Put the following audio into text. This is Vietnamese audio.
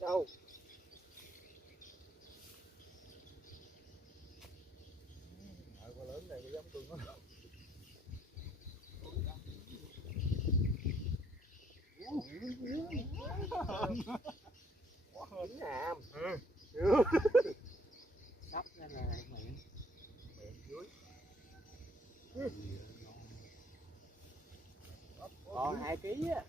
đâu. Con lớn này có giống tôi nó. Hàm. Sắp ra là miệng. Miệng dưới. Còn 2 kg á.